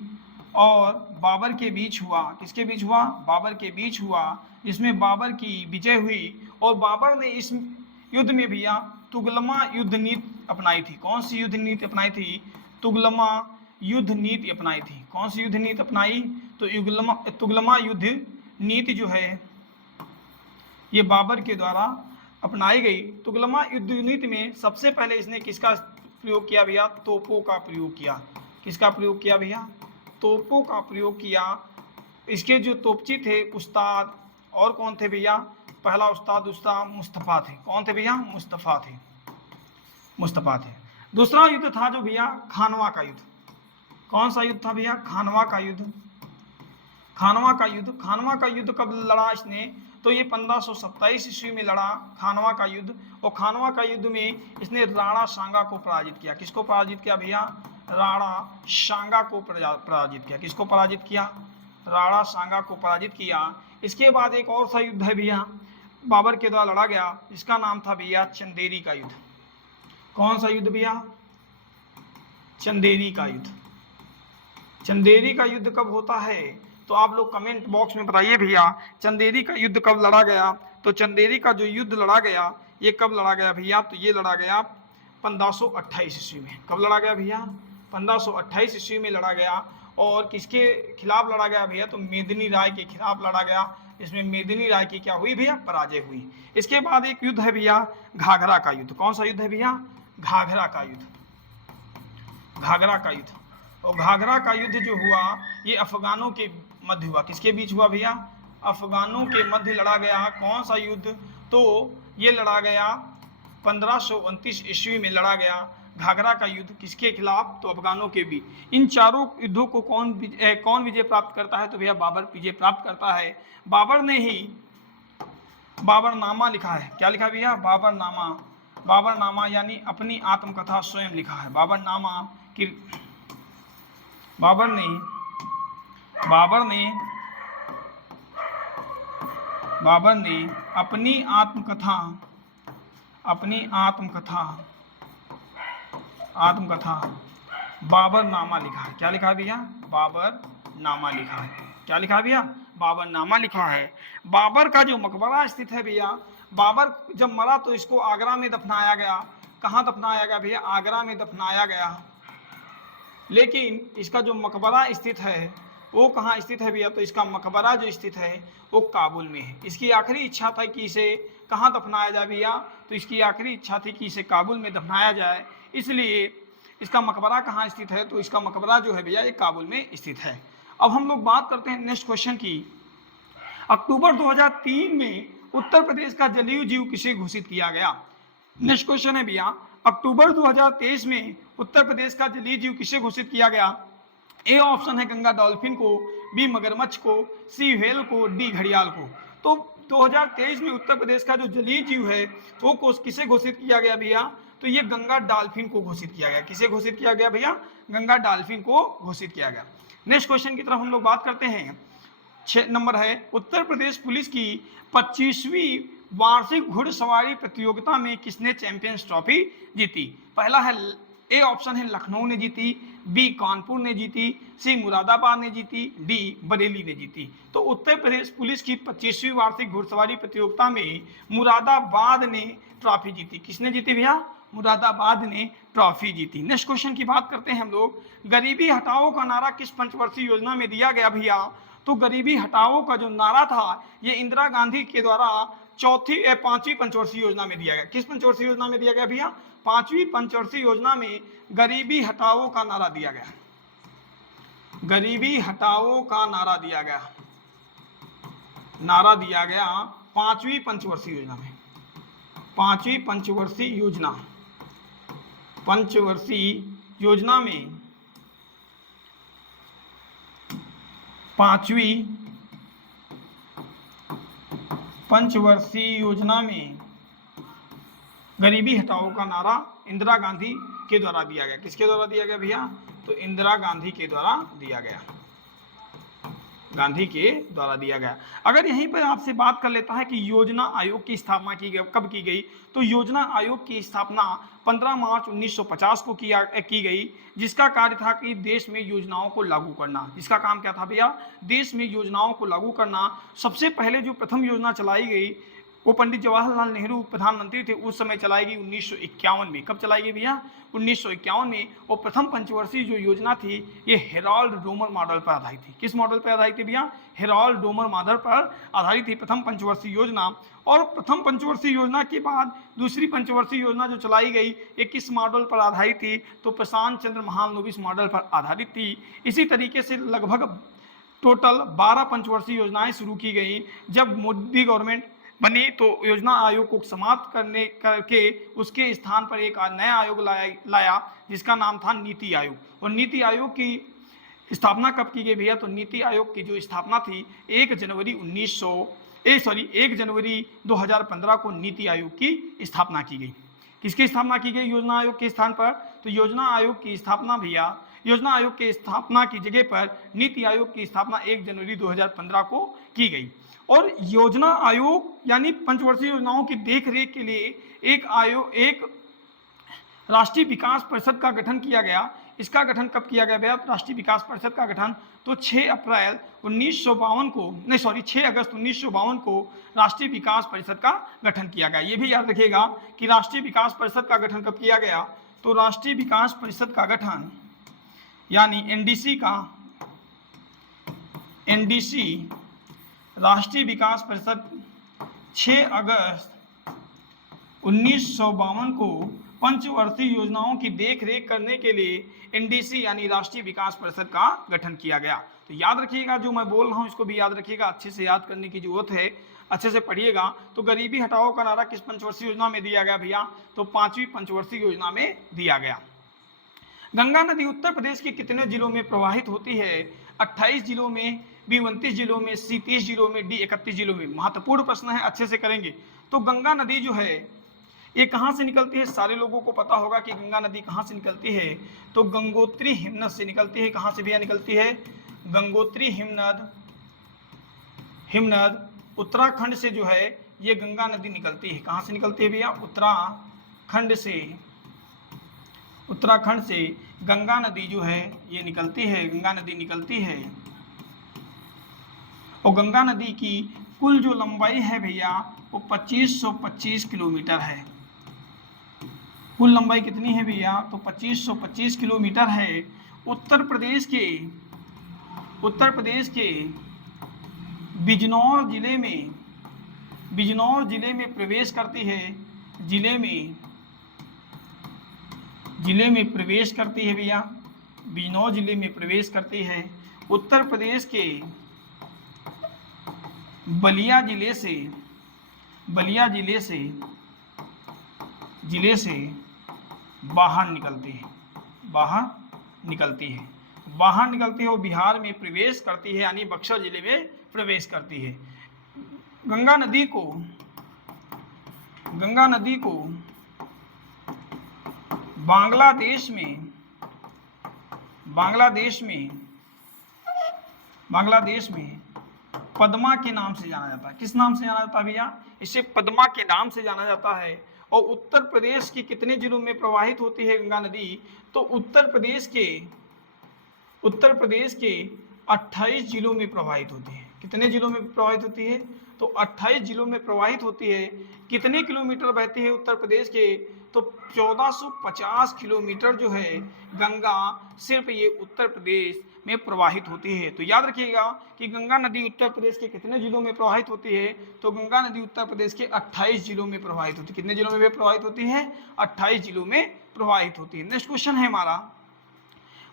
और बाबर के बीच हुआ। किसके बीच हुआ? बाबर के बीच हुआ, जिसमें बाबर की विजय हुई। और बाबर ने इस युद्ध में भैया तुगलमा युद्ध नीति अपनाई थी। कौन सी युद्ध नीति अपनाई थी? तुगलमा युद्ध नीति अपनाई थी। कौन सी युद्ध नीति अपनाई? तो तुगलमा युद्ध नीति जो है ये बाबर के द्वारा अपनाई गई। तुगलमा युद्ध नीति में सबसे पहले इसने किसका प्रयोग किया भैया? तोपों का प्रयोग किया। किसका प्रयोग किया भैया? तोपों का प्रयोग किया। इसके जो तोपची थे उस्ताद और कौन थे भैया? पहला उस्ताद मुस्तफ़ा थे। कौन थे भैया? मुस्तफ़ा थे। दूसरा युद्ध था जो भैया खानवा का युद्ध। कौन सा युद्ध था भैया? खानवा का युद्ध। खानवा का युद्ध कब लड़ा इसने? तो ये 1527 ईस्वी में लड़ा खानवा का युद्ध। और खानवा का युद्ध में इसने राणा सांगा को पराजित किया। किसको पराजित किया भैया? राणा सांगा को पराजित किया। किसको पराजित किया? राणा सांगा को पराजित किया। इसके बाद एक और सा युद्ध है भैया बाबर के द्वारा लड़ा गया, इसका नाम था भैया चंदेरी का युद्ध। कौन सा युद्ध भैया? चंदेरी का युद्ध। चंदेरी का युद्ध कब होता है? तो आप लोग कमेंट बॉक्स में बताइए भैया चंदेरी का युद्ध कब लड़ा गया। तो चंदेरी का जो युद्ध लड़ा गया ये कब लड़ा गया भैया? तो ये लड़ा गया 1528 ईस्वी में। कब लड़ा गया भैया? 1528 ईस्वी में लड़ा गया। और किसके खिलाफ लड़ा गया भैया? तो मेदिनी राय के खिलाफ लड़ा गया। इसमें मेदिनी राय की क्या हुई भैया? पराजय हुई। इसके बाद एक युद्ध है भैया घाघरा का युद्ध। कौन सा युद्ध है भैया? घाघरा का युद्ध। घाघरा का युद्ध। और घाघरा का युद्ध जो हुआ ये अफगानों के मध्य हुआ। किसके बीच हुआ भैया? अफगानों के मध्य लड़ा गया। कौन सा युद्ध? तो ये लड़ा गया 1529 ईस्वी में लड़ा गया घाघरा का युद्ध। किसके खिलाफ? तो अफगानों के बीच। इन चारों युद्धों को कौन विजय प्राप्त करता है? तो भैया बाबर विजय प्राप्त करता है। बाबर ने ही बाबरनामा लिखा है। क्या लिखा भैया? बाबरनामा यानी अपनी आत्मकथा स्वयं लिखा है। बाबरनामा की बाबर ने अपनी आत्मकथा बाबरनामा लिखा है। क्या लिखा है भैया? बाबरनामा लिखा है। क्या लिखा है भैया? बाबरनामा लिखा है। बाबर का जो मकबरा स्थित है भैया, बाबर जब मरा तो इसको आगरा में दफनाया गया। कहाँ दफनाया गया भैया? आगरा में दफनाया गया। लेकिन इसका जो मकबरा स्थित है वो कहाँ स्थित है भैया? तो इसका मकबरा जो स्थित है वो काबुल में है। इसकी आखिरी इच्छा था कि इसे कहाँ दफनाया जाए भैया? तो इसकी आखिरी इच्छा थी कि इसे काबुल में दफनाया जाए, इसलिए इसका मकबरा कहाँ स्थित है? तो इसका मकबरा जो है भैया ये काबुल में स्थित है। अब हम लोग बात करते हैं नेक्स्ट क्वेश्चन की। अक्टूबर 2003 में उत्तर प्रदेश का जलीय जीव किसे घोषित किया गया? नेक्स्ट क्वेश्चन है भैया, अक्टूबर 2023 में उत्तर प्रदेश का जलीय जीव किसे घोषित किया गया? ए ऑप्शन है गंगा डॉल्फिन को, बी मगरमच्छ को, सी व्हेल को, डी घड़ियाल को। तो 2023 में उत्तर प्रदेश का जो जलीय जीव है वो किसे घोषित किया गया भैया? तो ये गंगा डॉल्फिन को घोषित किया गया। किसे घोषित किया गया भैया? गंगा डॉल्फिन को घोषित किया गया। नेक्स्ट क्वेश्चन की तरफ हम लोग बात करते हैं। 6 नंबर है, उत्तर प्रदेश पुलिस की 25वीं वार्षिक घुड़सवारी प्रतियोगिता में किसने चैंपियंस ट्रॉफी जीती? पहला है ए ऑप्शन है लखनऊ ने जीती, बी कानपुर ने जीती, सी मुरादाबाद ने जीती, डी बरेली ने जीती। तो उत्तर प्रदेश पुलिस की 25वीं वार्षिक घुड़सवारी प्रतियोगिता में मुरादाबाद ने ट्रॉफी जीती। किसने जीती भैया? मुरादाबाद ने ट्रॉफी जीती। नेक्स्ट क्वेश्चन की बात करते हैं हम लोग। गरीबी हटाओ का नारा किस पंचवर्षीय योजना में दिया गया भैया? तो गरीबी हटाओ का जो नारा था ये इंदिरा गांधी के द्वारा 5वीं पंचवर्षीय योजना में दिया गया। किस पंचवर्षीय योजना में दिया गया भैया? 5वीं पंचवर्षीय योजना में गरीबी हटाओ का नारा दिया गया। गरीबी हटाओ का नारा दिया गया, 5वीं पंचवर्षीय योजना में। 5वीं पंचवर्षीय योजना में 5वीं पंचवर्षीय योजना में गरीबी हटाओ का नारा इंदिरा गांधी के द्वारा दिया गया। किसके द्वारा दिया गया भैया? तो इंदिरा गांधी के द्वारा दिया गया। अगर यहीं पर आपसे बात कर लेता है कि योजना आयोग की स्थापना कब की गई? तो योजना आयोग की स्थापना 15 मार्च 1950 को की गई, जिसका कार्य था कि देश में योजनाओं को लागू करना। इसका काम क्या था भैया? देश में योजनाओं को लागू करना। सबसे पहले जो प्रथम योजना चलाई गई वो पंडित जवाहरलाल नेहरू प्रधानमंत्री थे, उस समय चलाई गई 1951 में। कब चलाई गई भैया? 1951 में। और प्रथम पंचवर्षीय जो योजना थी ये हेराल्ड डोमर मॉडल पर आधारित थी। किस मॉडल पर आधारित थी भैया? हेराल्ड डोमर मॉडल पर आधारित थी प्रथम पंचवर्षीय योजना। और प्रथम पंचवर्षीय योजना के बाद दूसरी पंचवर्षीय योजना जो चलाई गई ये किस मॉडल पर आधारित थी? तो प्रशांत चंद्र महालनोबिस मॉडल पर आधारित थी। इसी तरीके से लगभग टोटल 12 पंचवर्षीय योजनाएं शुरू की गई। जब मोदी गवर्नमेंट बनी तो योजना आयोग को समाप्त करके उसके स्थान पर एक नया आयोग लाया जिसका नाम था नीति आयोग। और नीति आयोग की स्थापना कब की गई भैया? तो नीति आयोग की जो स्थापना थी 1 जनवरी 2015 को नीति आयोग की स्थापना की गई। किसकी स्थापना की गई योजना आयोग के स्थान पर? तो योजना आयोग की स्थापना भैया, योजना आयोग के स्थापना की जगह पर नीति आयोग की स्थापना 1 जनवरी 2015 को की गई। और योजना आयोग यानी पंचवर्षीय योजनाओं की देखरेख के लिए एक राष्ट्रीय विकास परिषद का गठन किया गया। इसका गठन कब किया गया भैया? राष्ट्रीय विकास परिषद का गठन तो 6 अगस्त 1952 को राष्ट्रीय विकास परिषद का गठन किया गया। ये भी याद रखिएगा कि राष्ट्रीय विकास परिषद का गठन कब किया गया? तो राष्ट्रीय विकास परिषद का गठन यानी एनडीसी राष्ट्रीय विकास परिषद 6 अगस्त 1952 को पंचवर्षीय योजनाओं की देखरेख करने के लिए एनडीसी यानी राष्ट्रीय विकास परिषद का गठन किया गया। तो याद रखिएगा, जो मैं बोल रहा हूं इसको भी याद रखिएगा, अच्छे से याद करने की जरूरत है, अच्छे से पढ़िएगा। तो गरीबी हटाओ का नारा किस पंचवर्षीय योजना में दिया गया भैया? तो 5वीं पंचवर्षीय योजना में दिया गया। गंगा नदी उत्तर प्रदेश के कितने जिलों में प्रवाहित होती है? 28 जिलों में, बी 29 जिलों में, सी 30 जिलों में, डी 31 जिलों में। महत्वपूर्ण प्रश्न है, अच्छे से करेंगे। तो गंगा नदी जो है ये कहाँ से निकलती है? सारे लोगों को पता होगा कि गंगा नदी कहाँ से निकलती है। तो गंगोत्री हिमनद से निकलती है। कहाँ से भैया निकलती है? गंगोत्री हिमनद उत्तराखंड से जो है ये गंगा नदी निकलती है। कहाँ से निकलती है भैया? उत्तराखंड से गंगा नदी जो है ये निकलती है। और गंगा नदी की कुल जो लंबाई है भैया वो 2525 किलोमीटर है। कुल लंबाई कितनी है भैया? तो 2525 किलोमीटर है। उत्तर प्रदेश के बिजनौर जिले में प्रवेश करती है। जिले में प्रवेश करती है भैया, बिजनौर जिले में प्रवेश करती है। उत्तर प्रदेश के बलिया जिले से बाहर निकलती है, और बिहार में प्रवेश करती है, यानी बक्सर जिले में प्रवेश करती है। गंगा नदी को बांग्लादेश में पद्मा के नाम से जाना जाता है। किस नाम से जाना जाता है भैया? इसे पद्मा के नाम से जाना जाता है। और उत्तर प्रदेश के कितने जिलों में प्रवाहित होती है गंगा नदी? तो उत्तर प्रदेश के 28 जिलों में प्रवाहित होती है। कितने जिलों में प्रवाहित होती है? तो 28 जिलों में प्रवाहित होती है। कितने किलोमीटर बहती है उत्तर प्रदेश के? तो 1450 किलोमीटर जो है गंगा सिर्फ ये उत्तर प्रदेश में प्रवाहित होती है। तो याद रखिएगा कि गंगा नदी उत्तर प्रदेश के कितने जिलों में प्रवाहित होती है? तो गंगा नदी उत्तर प्रदेश के 28 जिलों में प्रवाहित होती है। कितने जिलों में प्रवाहित होती है? 28 जिलों में प्रवाहित होती है। नेक्स्ट क्वेश्चन है हमारा,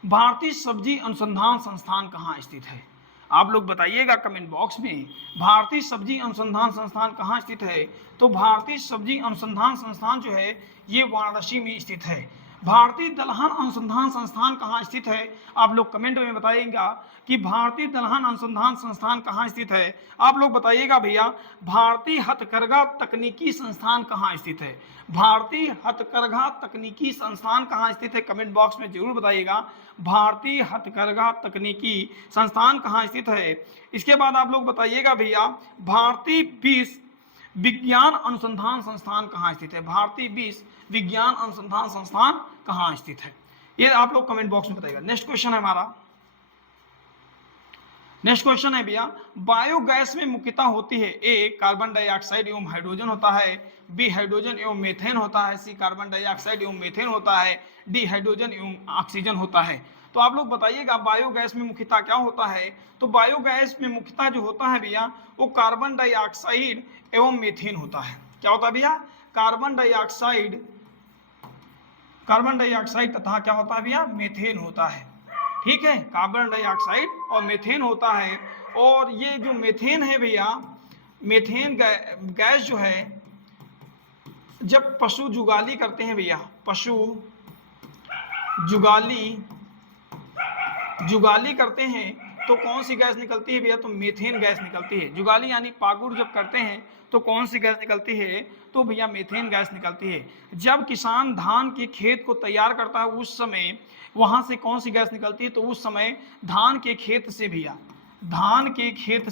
भारतीय सब्जी अनुसंधान संस्थान कहाँ स्थित है? आप लोग बताइएगा कमेंट बॉक्स में, भारतीय सब्जी अनुसंधान संस्थान कहाँ स्थित है? तो भारतीय सब्जी अनुसंधान संस्थान जो है ये वाराणसी में स्थित है। भारतीय दलहन अनुसंधान संस्थान कहाँ स्थित है? आप लोग कमेंट में बताइएगा कि भारतीय दलहन अनुसंधान संस्थान कहाँ स्थित है। आप लोग बताइएगा भैया भारतीय हथकरघा तकनीकी संस्थान कहाँ स्थित है? भारतीय हथकरघा तकनीकी संस्थान कहाँ स्थित है? कमेंट बॉक्स में जरूर बताइएगा भारतीय हथकरघा तकनीकी संस्थान कहाँ स्थित है। इसके बाद आप लोग बताइएगा भैया भारतीय विश्व विज्ञान अनुसंधान संस्थान कहाँ स्थित है? भारतीय विश्व विज्ञान अनुसंधान संस्थान कहाँ स्थित है? ये आप लोग कमेंट बॉक्स में बताइएगा। नेक्स्ट क्वेश्चन है हमारा, नेक्स्ट क्वेश्चन है भैया, बायोगैस में मुख्यतः होती है ए कार्बन डाइऑक्साइड एवं हाइड्रोजन होता है, बी हाइड्रोजन एवं मीथेन होता है, सी कार्बन डाइऑक्साइड एवं मीथेन होता है, डी हाइड्रोजन एवं ऑक्सीजन होता है। तो आप लोग बताइएगा बायोगैस में मुख्यतः क्या होता है? तो बायोगैस में मुख्यतः जो होता है भैया वो कार्बन डाइऑक्साइड एवं मीथेन होता है। क्या होता है भैया? कार्बन डाइऑक्साइड तथा क्या होता है भैया? मीथेन होता है। ठीक है, कार्बन डाइऑक्साइड और मीथेन होता है। और ये जो मीथेन है भैया, मीथेन गैस जो है जब पशु जुगाली करते हैं भैया, पशु जुगाली करते हैं तो कौन सी गैस निकलती है भैया? तो मीथेन गैस निकलती है। जुगाली यानी पागुर जब करते हैं तो कौन सी गैस निकलती है? तो भैया मीथेन गैस निकलती है। जब किसान धान के खेत को तैयार करता है उस समय वहां से कौन सी गैस निकलती है? तो उस समय धान के खेत से भैया, धान के खेत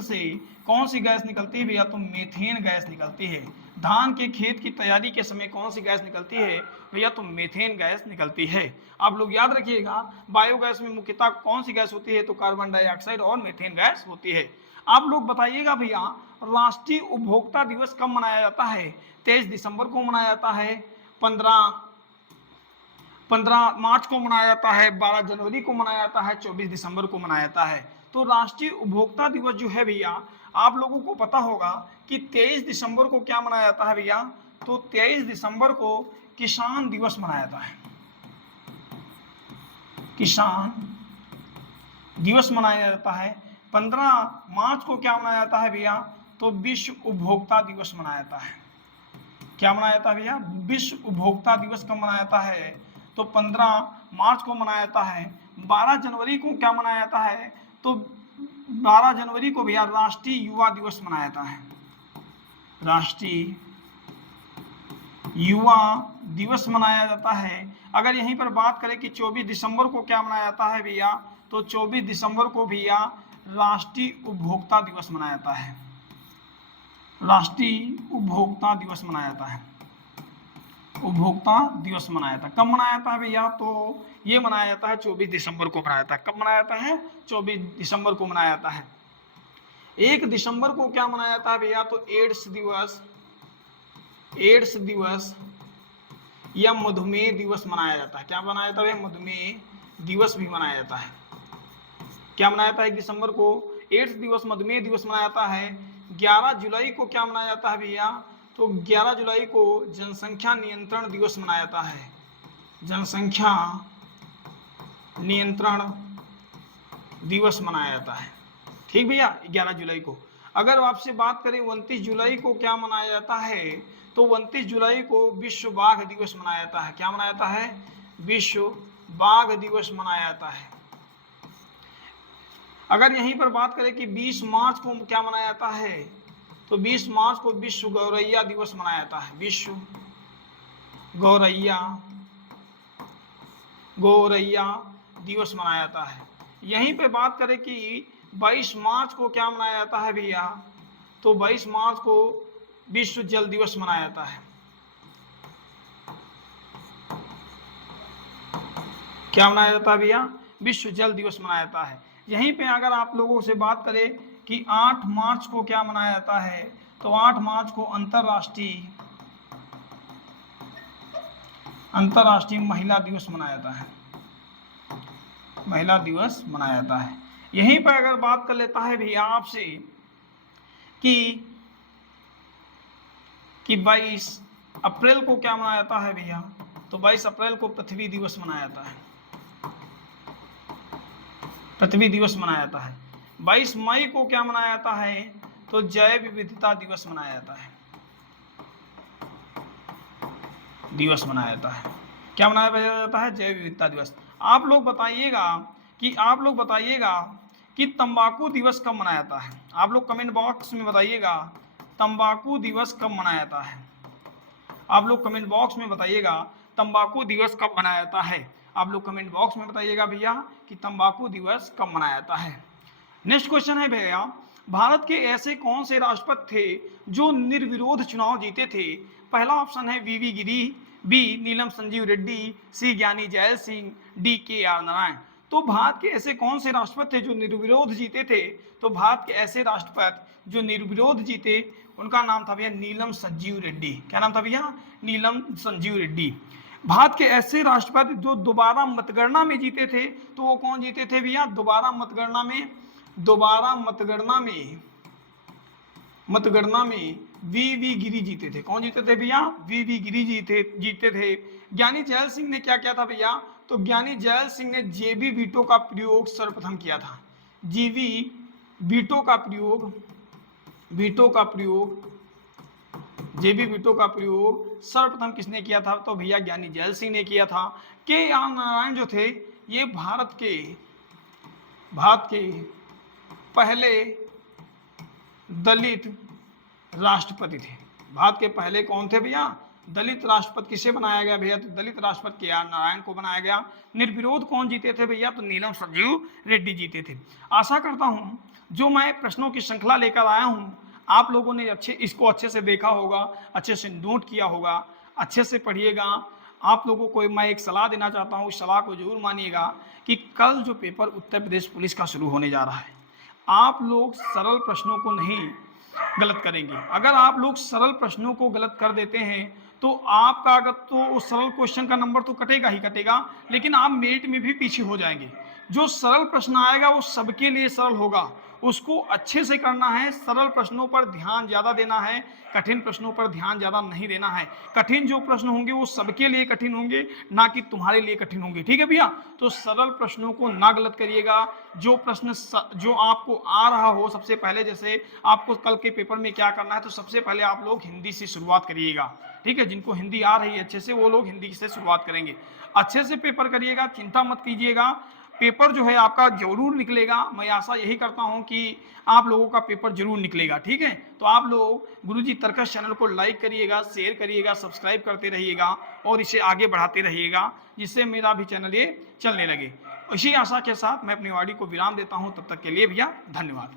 से कौन सी गैस निकलती है भैया? तो मीथेन गैस निकलती है। धान के खेत की तैयारी के समय कौन सी गैस निकलती है भैया? तो मीथेन गैस निकलती है। आप लोग याद रखिएगा बायोगैस में मुख्यतः कौन सी गैस होती है? तो कार्बन डाइऑक्साइड और मीथेन गैस होती है। आप लोग बताइएगा भैया राष्ट्रीय उपभोक्ता दिवस कब मनाया जाता है? 23 दिसंबर को मनाया जाता है, 15 मार्च को मनाया जाता है, 12 जनवरी को मनाया जाता है, 24 दिसंबर को मनाया जाता है। तो राष्ट्रीय उपभोक्ता दिवस जो है भैया आप लोगों को पता होगा कि 23 दिसंबर को क्या मनाया जाता है भैया? तो 23 दिसंबर को किसान दिवस मनाया जाता है। किसान दिवस मनाया जाता है। 15 मार्च को क्या मनाया जाता है भैया? तो विश्व उपभोक्ता दिवस मनाया जाता है। क्या मनाया जाता है भैया? विश्व उपभोक्ता दिवस कब मनाया जाता है? तो 15 मार्च को मनाया जाता है। 12 जनवरी को क्या मनाया जाता है? तो 12 जनवरी को भैया राष्ट्रीय युवा दिवस मनाया जाता है। राष्ट्रीय युवा दिवस मनाया जाता है। अगर यहीं पर बात करें कि 24 दिसंबर को क्या मनाया जाता है भैया? तो 24 दिसंबर को भैया राष्ट्रीय उपभोक्ता दिवस मनाया जाता है। राष्ट्रीय उपभोक्ता दिवस मनाया जाता है। उपभोक्ता दिवस मनाया जाता है। कब मनाया जाता है भैया? तो ये मनाया जाता है 24 दिसंबर को मनाया जाता है। कब मनाया जाता है? 24 दिसंबर को मनाया जाता है। 1 दिसंबर को क्या मनाया जाता है भैया? तो एड्स दिवस या मधुमेह दिवस मनाया जाता है। क्या मनाया जाता है? मधुमेह दिवस भी मनाया जाता है। क्या मनाया जाता है? 1 दिसंबर को एड्स दिवस, मधुमेह दिवस मनाया जाता है। 11 जुलाई को क्या मनाया जाता है भैया? तो 11 जुलाई को जनसंख्या नियंत्रण दिवस मनाया जाता है। जनसंख्या नियंत्रण दिवस मनाया जाता है। ठीक भैया, 11 जुलाई को। अगर आपसे बात करें 29 जुलाई को क्या मनाया जाता है, तो 29 जुलाई को विश्व बाघ दिवस मनाया जाता है। क्या मनाया जाता है? विश्व बाघ दिवस मनाया जाता है। अगर यहीं पर बात करें कि 20 मार्च को क्या मनाया जाता है, तो 20 मार्च को विश्व गौरैया दिवस मनाया जाता है। विश्व गौरैया दिवस मनाया जाता है। यहीं पे बात करें कि 22 मार्च को क्या मनाया जाता है भैया, तो 22 मार्च को विश्व जल दिवस मनाया जाता है। क्या मनाया जाता है भैया? विश्व जल दिवस मनाया जाता है। यहीं पे अगर आप लोगों से बात करें कि 8 मार्च को क्या मनाया जाता है, तो 8 मार्च को अंतर्राष्ट्रीय महिला दिवस मनाया जाता है। महिला दिवस मनाया जाता है। यहीं पर अगर बात कर लेता है भैया आपसे कि 22 अप्रैल को क्या मनाया जाता है भैया, तो 22 अप्रैल को पृथ्वी दिवस मनाया जाता है। पृथ्वी दिवस मनाया जाता है। 22 मई को क्या मनाया जाता है, तो जैव विविधता दिवस मनाया जाता है। क्या मनाया जाता है? जैव विविधता दिवस। आप लोग बताइएगा कि तंबाकू दिवस कब मनाया जाता है। आप लोग कमेंट बॉक्स में बताइएगा तंबाकू दिवस कब मनाया जाता है। आप लोग कमेंट बॉक्स में बताइएगा तंबाकू दिवस कब मनाया जाता है। आप लोग कमेंट बॉक्स में बताइएगा भैया कि तंबाकू दिवस कब मनाया जाता है। नेक्स्ट क्वेश्चन है भैया, भारत के ऐसे कौन से राष्ट्रपति थे जो निर्विरोध चुनाव जीते थे? पहला ऑप्शन है वीवी गिरी, बी नीलम संजीव रेड्डी, सी ज्ञानी gel Singh, D KR Narayan. तो भारत के ऐसे कौन से राष्ट्रपति थे जो निर्विरोध जीते थे? तो भारत के ऐसे राष्ट्रपति जो निर्विरोध जीते उनका नाम था भैया नीलम संजीव रेड्डी। क्या नाम था भैया? नीलम संजीव रेड्डी। भारत के ऐसे राष्ट्रपति जो दोबारा मतगणना में जीते थे, तो वो कौन जीते थे भैया? दोबारा मतगणना में वीवी गिरी जीते थे। कौन जीते थे भैया? वीवी गिरी जीते थे। ज्ञानी जैल सिंह ने क्या किया था भैया? तो ज्ञानी जैल सिंह ने जेबी वीटो का प्रयोग सर्वप्रथम किया था। जेबी वीटो का प्रयोग सर्वप्रथम किसने किया था? तो भैया ज्ञानी जैल सिंह ने किया था। KR नारायण जो थे ये भारत के पहले दलित राष्ट्रपति थे। भारत के पहले कौन थे भैया? दलित राष्ट्रपति। किसे बनाया गया भैया? तो दलित राष्ट्रपति KR नारायण को बनाया गया। निर्विरोध कौन जीते थे भैया? तो नीलम संजीव रेड्डी जीते थे। आशा करता हूं जो मैं प्रश्नों की श्रृंखला लेकर आया हूं आप लोगों ने इसको अच्छे से देखा होगा, अच्छे से नोट किया होगा, अच्छे से पढ़िएगा। आप लोगों को मैं एक सलाह देना चाहता हूं, इस सलाह को जरूर मानिएगा कि कल जो पेपर उत्तर प्रदेश पुलिस का शुरू होने जा रहा है, आप लोग सरल प्रश्नों को नहीं गलत करेंगे। अगर आप लोग सरल प्रश्नों को गलत कर देते हैं तो आपका अगर तो उस सरल क्वेश्चन का नंबर तो कटेगा ही कटेगा, लेकिन आप मेरिट में भी पीछे हो जाएंगे। जो सरल प्रश्न आएगा वो सबके लिए सरल होगा, उसको अच्छे से करना है। सरल प्रश्नों पर ध्यान ज़्यादा देना है, कठिन प्रश्नों पर ध्यान ज़्यादा नहीं देना है। कठिन जो प्रश्न होंगे वो सबके लिए कठिन होंगे, ना कि तुम्हारे लिए कठिन होंगे। ठीक है भैया? तो सरल प्रश्नों को ना गलत करिएगा। जो प्रश्न जो आपको आ रहा हो, सबसे पहले जैसे आपको कल के पेपर में क्या करना है, तो सबसे पहले आप लोग हिंदी से शुरुआत करिएगा। ठीक है? जिनको हिंदी आ रही है अच्छे से वो लोग हिंदी से शुरुआत करेंगे। अच्छे से पेपर करिएगा, चिंता मत कीजिएगा। पेपर जो है आपका जरूर निकलेगा। मैं आशा यही करता हूं कि आप लोगों का पेपर जरूर निकलेगा। ठीक है? तो आप लोग गुरुजी तर्कस चैनल को लाइक करिएगा, शेयर करिएगा, सब्सक्राइब करते रहिएगा और इसे आगे बढ़ाते रहिएगा, जिससे मेरा भी चैनल ये चलने लगे। इसी आशा के साथ मैं अपनी वाणी को विराम देता हूं। तब तक के लिए भैया धन्यवाद।